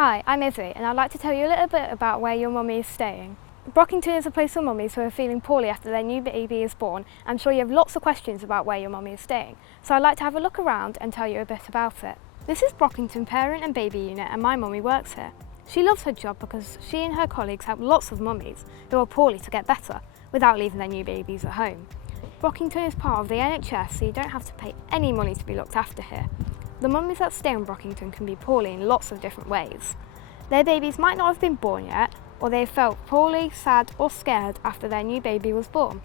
Hi, I'm Izzi and I'd like to tell you a little bit about where your mummy is staying. Brockington is a place for mummies who are feeling poorly after their new baby is born. I'm sure you have lots of questions about where your mummy is staying, so I'd like to have a look around and tell you a bit about it. This is Brockington Parent and Baby Unit and my mummy works here. She loves her job because she and her colleagues help lots of mummies who are poorly to get better without leaving their new babies at home. Brockington is part of the NHS, so you don't have to pay any money to be looked after here. The mummies that stay in Brockington can be poorly in lots of different ways. Their babies might not have been born yet, or they have felt poorly, sad or scared after their new baby was born.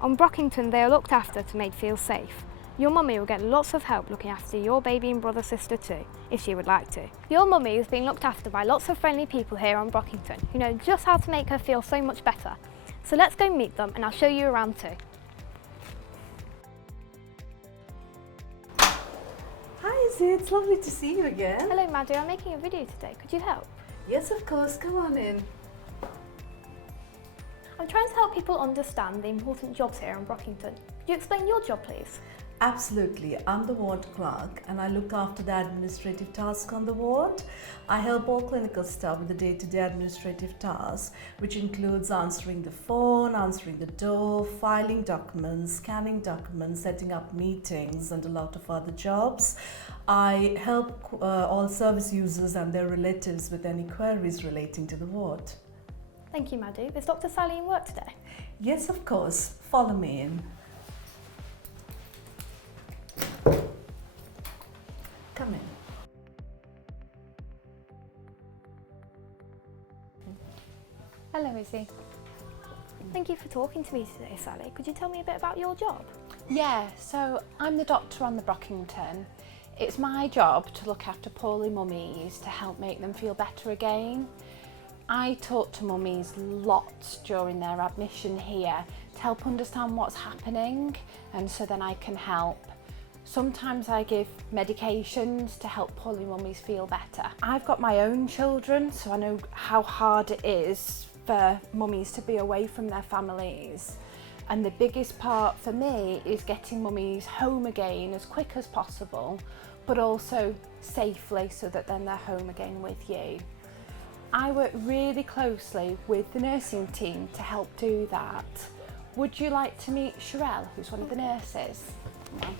On Brockington they are looked after to make feel safe. Your mummy will get lots of help looking after your baby and brother sister too, if she would like to. Your mummy is being looked after by lots of friendly people here on Brockington who know just how to make her feel so much better. So let's go meet them and I'll show you around too. Hi Izzy, it's lovely to see you again. Hello Maddie, I'm making a video today. Could you help? Yes, of course, come on in. I'm trying to help people understand the important jobs here in Brockington. Could you explain your job please? Absolutely, I'm the ward clerk and I look after the administrative tasks on the ward. I help all clinical staff with the day-to-day administrative tasks, which includes answering the phone, answering the door, filing documents, scanning documents, setting up meetings and a lot of other jobs. I help all service users and their relatives with any queries relating to the ward. Thank you Maddie. Is Dr. Sally in work today? Yes, of course. Follow me in. Come in. Hello Izzy. Thank you for talking to me today, Sally. Could you tell me a bit about your job? Yeah, so I'm the doctor on the Brockington. It's my job to look after poorly mummies to help make them feel better again. I talk to mummies lots during their admission here to help understand what's happening and so then I can help. Sometimes I give medications to help poorly mummies feel better. I've got my own children, so I know how hard it is for mummies to be away from their families. And the biggest part for me is getting mummies home again as quick as possible, but also safely so that then they're home again with you. I work really closely with the nursing team to help do that. Would you like to meet Sherelle, who's one of the nurses? Come on.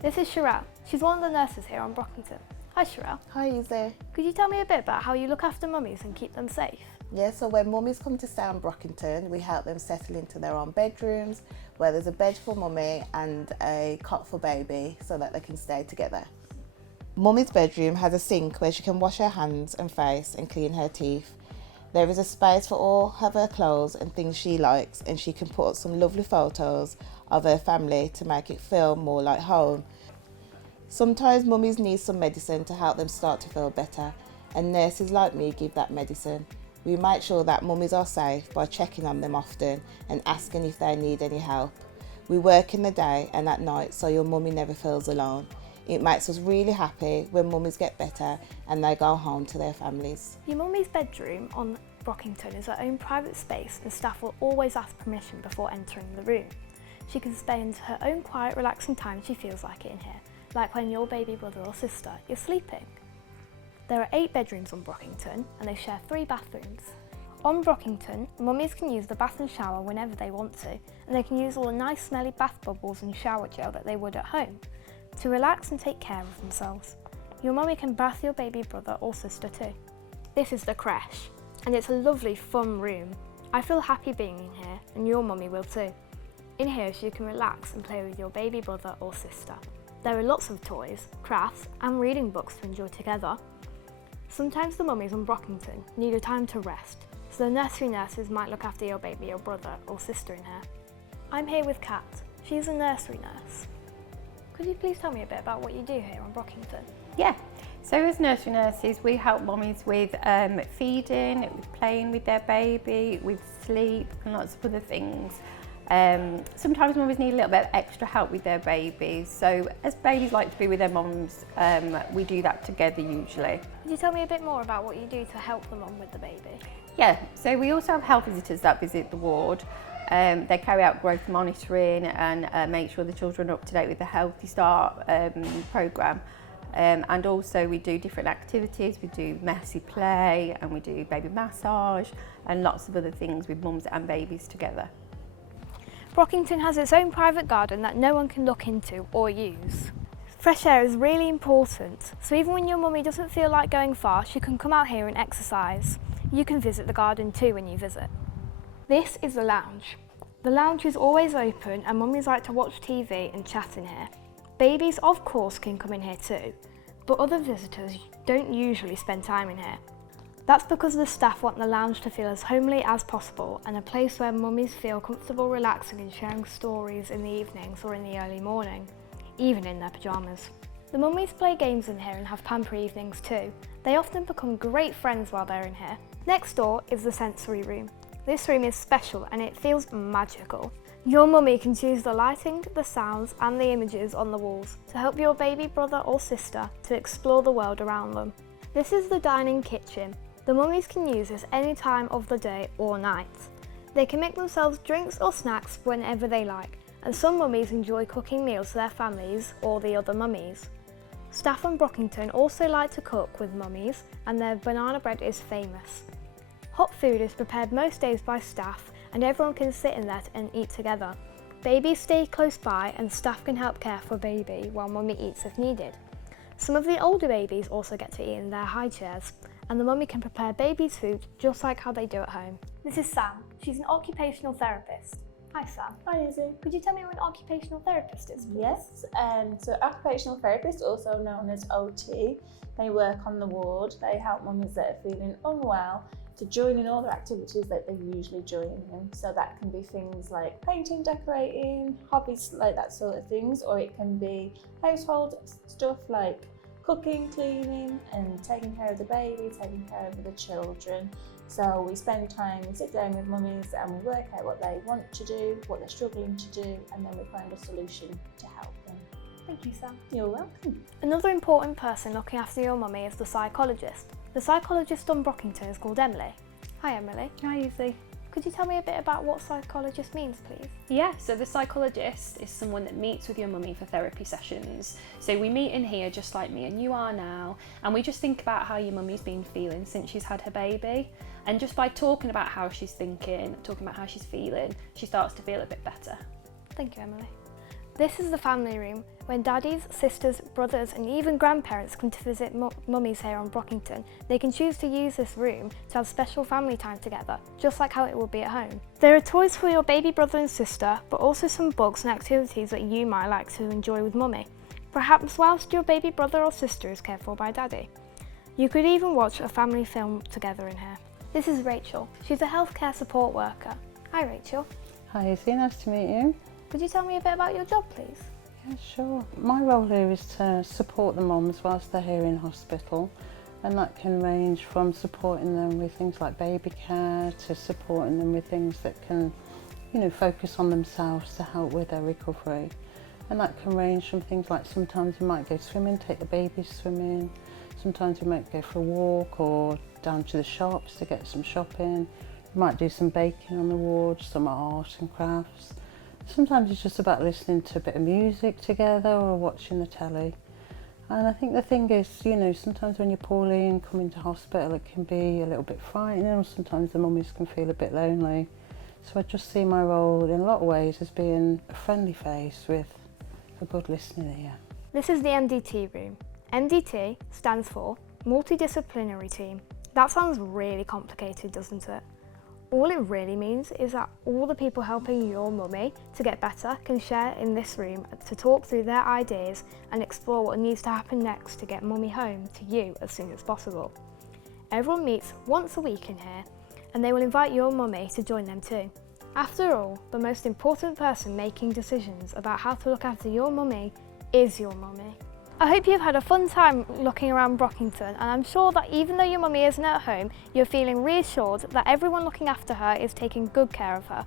This is Sherelle. She's one of the nurses here on Brockington. Hi Sherelle. Hi Izzy. Could you tell me a bit about how you look after mummies and keep them safe? Yeah, so when mummies come to stay on Brockington, we help them settle into their own bedrooms where there's a bed for mummy and a cot for baby so that they can stay together. Mummy's bedroom has a sink where she can wash her hands and face and clean her teeth. There is a space for all of her clothes and things she likes, and she can put up some lovely photos of her family to make it feel more like home. Sometimes mummies need some medicine to help them start to feel better, and nurses like me give that medicine. We make sure that mummies are safe by checking on them often and asking if they need any help. We work in the day and at night so your mummy never feels alone. It makes us really happy when mummies get better and they go home to their families. Your mummy's bedroom on Brockington is her own private space and staff will always ask permission before entering the room. She can spend her own quiet, relaxing time if she feels like it in here, like when your baby brother or sister is sleeping. There are 8 bedrooms on Brockington and they share 3 bathrooms. On Brockington, mummies can use the bath and shower whenever they want to, and they can use all the nice smelly bath bubbles and shower gel that they would at home to relax and take care of themselves. Your mummy can bath your baby brother or sister too. This is the creche, and it's a lovely fun room. I feel happy being in here, and your mummy will too. In here you can relax and play with your baby brother or sister. There are lots of toys, crafts and reading books to enjoy together. Sometimes the mummies on Brockington need a time to rest, so the nursery nurses might look after your baby or brother or sister in here. I'm here with Kat. She's a nursery nurse. Could you please tell me a bit about what you do here on Brockington? Yeah, so as nursery nurses we help mummies with feeding, with playing with their baby, with sleep and lots of other things. Sometimes mummies need a little bit of extra help with their babies, so as babies like to be with their mums, we do that together usually. Could you tell me a bit more about what you do to help the mum with the baby? Yeah, so we also have health visitors that visit the ward. They carry out growth monitoring and make sure the children are up to date with the Healthy Start programme. And also we do different activities, we do messy play and we do baby massage and lots of other things with mums and babies together. Brockington has its own private garden that no one can look into or use. Fresh air is really important, so even when your mummy doesn't feel like going far, she can come out here and exercise. You can visit the garden too when you visit. This is the lounge. The lounge is always open and mummies like to watch TV and chat in here. Babies of course can come in here too, but other visitors don't usually spend time in here. That's because the staff want the lounge to feel as homely as possible and a place where mummies feel comfortable relaxing and sharing stories in the evenings or in the early morning, even in their pyjamas. The mummies play games in here and have pamper evenings too. They often become great friends while they're in here. Next door is the sensory room. This room is special and it feels magical. Your mummy can choose the lighting, the sounds and the images on the walls to help your baby brother or sister to explore the world around them. This is the dining kitchen. The mummies can use this any time of the day or night. They can make themselves drinks or snacks whenever they like, and some mummies enjoy cooking meals for their families or the other mummies. Staff on Brockington also like to cook with mummies and their banana bread is famous. Hot food is prepared most days by staff and everyone can sit in that and eat together. Babies stay close by and staff can help care for baby while mummy eats if needed. Some of the older babies also get to eat in their high chairs and the mummy can prepare baby's food just like how they do at home. This is Sam. She's an occupational therapist. Hi Sam. Hi Izzy. Could you tell me what an occupational therapist is, please? Yes, so occupational therapist, also known as OT, they work on the ward. They help mummies that are feeling unwell to join in all the activities that they usually join in. So that can be things like painting, decorating, hobbies like that sort of things, or it can be household stuff like cooking, cleaning and taking care of the baby, taking care of the children. So we spend time, we sit down with mummies and we work out what they want to do, what they're struggling to do, and then we find a solution to help them. Thank you, Sam. You're welcome. Another important person looking after your mummy is the psychologist. The psychologist on Brockington is called Emily. Hi Emily. Hi Izzy. Could you tell me a bit about what psychologist means, please? Yeah, so the psychologist is someone that meets with your mummy for therapy sessions. So we meet in here just like me and you are now, and we just think about how your mummy's been feeling since she's had her baby. And just by talking about how she's thinking, talking about how she's feeling, she starts to feel a bit better. Thank you, Emily. This is the family room. When daddies, sisters, brothers and even grandparents come to visit mummies here on Brockington, they can choose to use this room to have special family time together, just like how it would be at home. There are toys for your baby brother and sister, but also some books and activities that you might like to enjoy with mummy, perhaps whilst your baby brother or sister is cared for by daddy. You could even watch a family film together in here. This is Rachel. She's a healthcare support worker. Hi Rachel. Hi Izzy, nice to meet you. Could you tell me a bit about your job, please? Yeah, sure. My role here is to support the mums whilst they're here in hospital, and that can range from supporting them with things like baby care to supporting them with things that can, focus on themselves to help with their recovery. And that can range from things like sometimes we might go swimming, take the baby swimming, sometimes we might go for a walk or down to the shops to get some shopping. We might do some baking on the ward, some art and crafts. Sometimes it's just about listening to a bit of music together or watching the telly. And I think the thing is, sometimes when you're poorly and come into hospital, it can be a little bit frightening, or sometimes the mummies can feel a bit lonely. So I just see my role in a lot of ways as being a friendly face with a good listening ear. This is the MDT room. MDT stands for Multidisciplinary Team. That sounds really complicated, doesn't it? All it really means is that all the people helping your mummy to get better can share in this room to talk through their ideas and explore what needs to happen next to get mummy home to you as soon as possible. Everyone meets once a week in here and they will invite your mummy to join them too. After all, the most important person making decisions about how to look after your mummy is your mummy. I hope you've had a fun time looking around Brockington, and I'm sure that even though your mummy isn't at home, you're feeling reassured that everyone looking after her is taking good care of her.